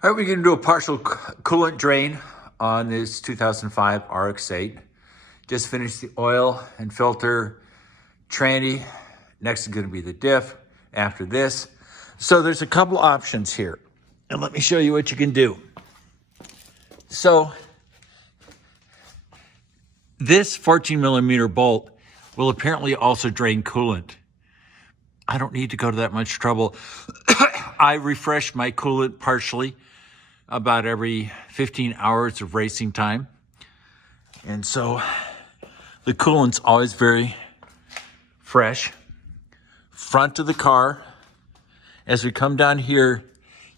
All right, we're going to do a partial coolant drain on this 2005 RX8. Just finished the oil and filter tranny. Next is going to be the diff after this. So there's a couple options here. And let me show you what you can do. So this 14 millimeter bolt will apparently also drain coolant. I don't need to go to that much trouble. I refresh my coolant partially about every 15 hours of racing time. And so the coolant's always very fresh. Front of the car, as we come down here,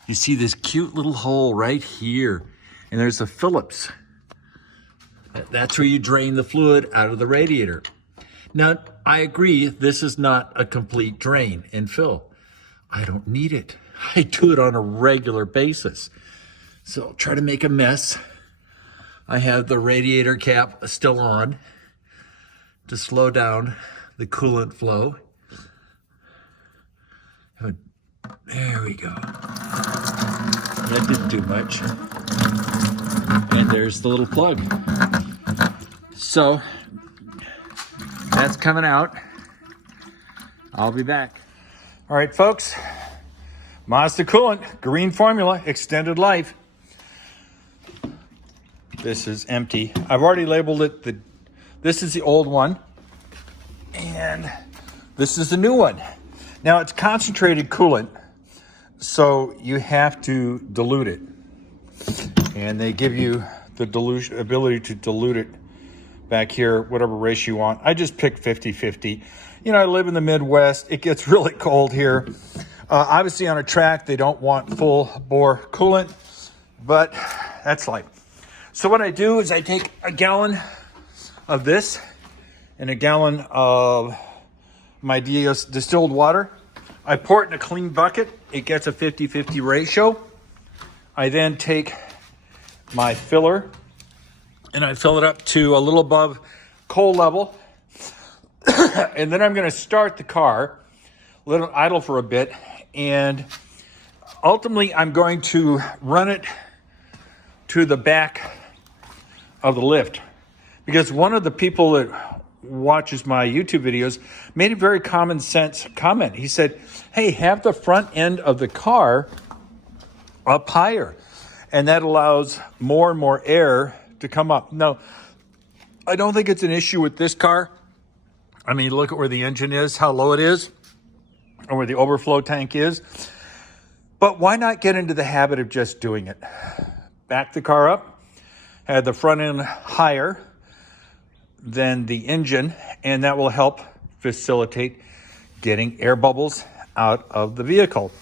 you see this cute little hole right here. And there's a Phillips. That's where you drain the fluid out of the radiator. Now, I agree, this is not a complete drain and fill. I don't need it. I do it on a regular basis. So I'll try to make a mess. I have the radiator cap still on to slow down the coolant flow. There we go. That didn't do much. And there's the little plug. So that's coming out. I'll be back. All right, folks. Mazda Coolant, green formula, extended life. This is empty. I've already labeled it. This is the old one. And this is the new one. Now it's concentrated coolant, so you have to dilute it. And they give you the ability to dilute it back here, whatever ratio you want. I just picked 50-50. You know, I live in the Midwest. It gets really cold here. Obviously on a track, they don't want full bore coolant, but that's life. So what I do is I take a gallon of this and a gallon of my distilled water. I pour it in a clean bucket. It gets a 50-50 ratio. I then take my filler and I fill it up to a little above cold level. And then I'm going to start the car, let it idle for a bit, and ultimately I'm going to run it to the back of the lift, because one of the people that watches my YouTube videos made a very common sense comment. He said, hey, have the front end of the car up higher, and that allows more and more air to come up. No, I don't think it's an issue with this car. I mean, look at where the engine is, how low it is, or where the overflow tank is. But why not get into the habit of just doing it? Back the car up, have the front end higher than the engine, and that will help facilitate getting air bubbles out of the vehicle.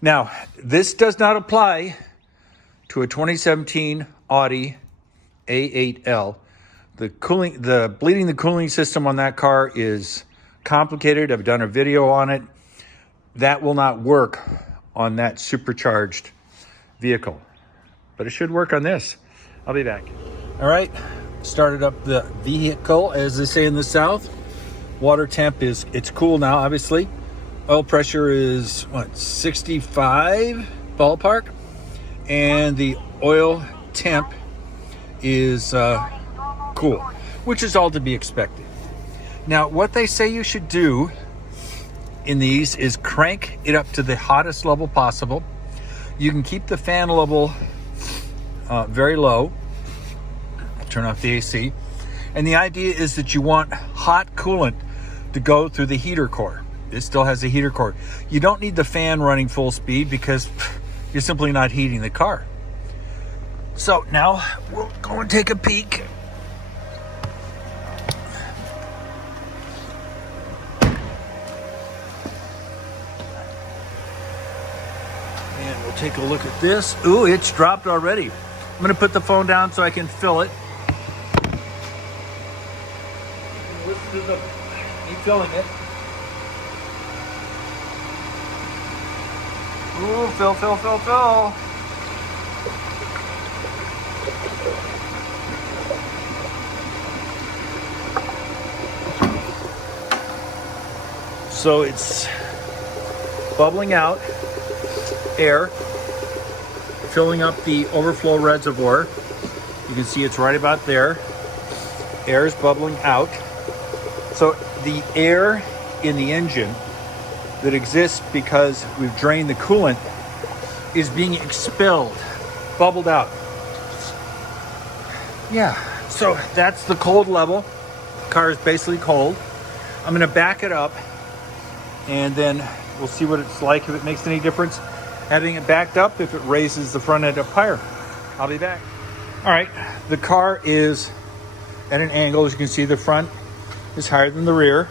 Now, this does not apply to a 2017 Audi A8L. Bleeding the cooling system on that car is complicated. I've done a video on it. That will not work on that supercharged vehicle, but it should work on this. I'll be back. All right, started up the vehicle, as they say in the South. Water temp it's cool now, obviously. Oil pressure is, what, 65 ballpark? And the oil temp is cool, which is all to be expected. Now, what they say you should do in these is crank it up to the hottest level possible. You can keep the fan level very low. I'll turn off the AC. And the idea is that you want hot coolant to go through the heater core. This still has a heater core. You don't need the fan running full speed because you're simply not heating the car. So now we'll go and take a peek. And we'll take a look at this. Ooh, it's dropped already. I'm going to put the phone down so I can fill it. Listen to me filling it. Ooh, fill, fill, fill, fill. So it's bubbling out air, filling up the overflow reservoir. You can see it's right about there. Air is bubbling out. So the air in the engine that exists because we've drained the coolant is being expelled, bubbled out. Yeah, so that's the cold level. The car is basically cold. I'm gonna back it up and then we'll see what it's like, if it makes any difference having it backed up, if it raises the front end up higher. I'll be back. All right, the car is at an angle. As you can see, the front is higher than the rear.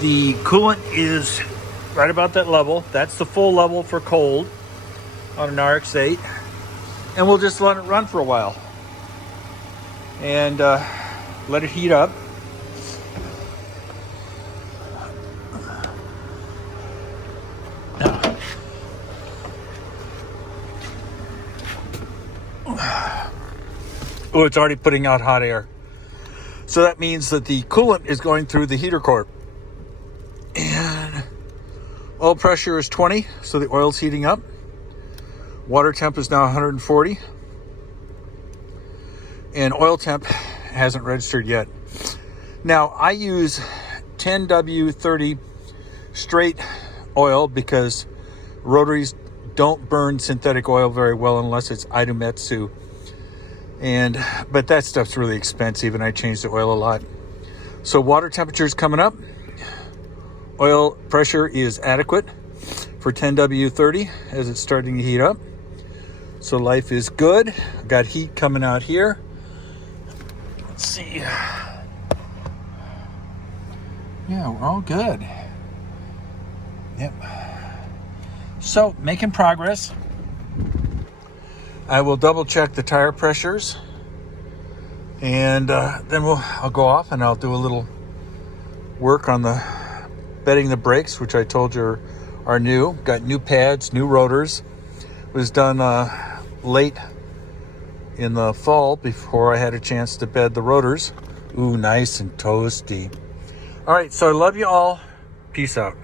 The coolant is right about that level. That's the full level for cold on an RX8. And we'll just let it run for a while and let it heat up. Oh, it's already putting out hot air. So that means that the coolant is going through the heater core. And oil pressure is 20, so the oil's heating up. Water temp is now 140. And oil temp hasn't registered yet. Now, I use 10W30 straight oil because rotaries don't burn synthetic oil very well unless it's Idemitsu. But that stuff's really expensive and I change the oil a lot. So water temperature is coming up. Oil pressure is adequate for 10W30 as it's starting to heat up. So life is good. Got heat coming out here. Let's see. Yeah, we're all good. Yep. So making progress. I will double check the tire pressures and then I'll go off and I'll do a little work on the bedding the brakes, which I told you are new. Got new pads, new rotors. It was done late in the fall before I had a chance to bed the rotors. Ooh, nice and toasty. All right, so I love you all. Peace out.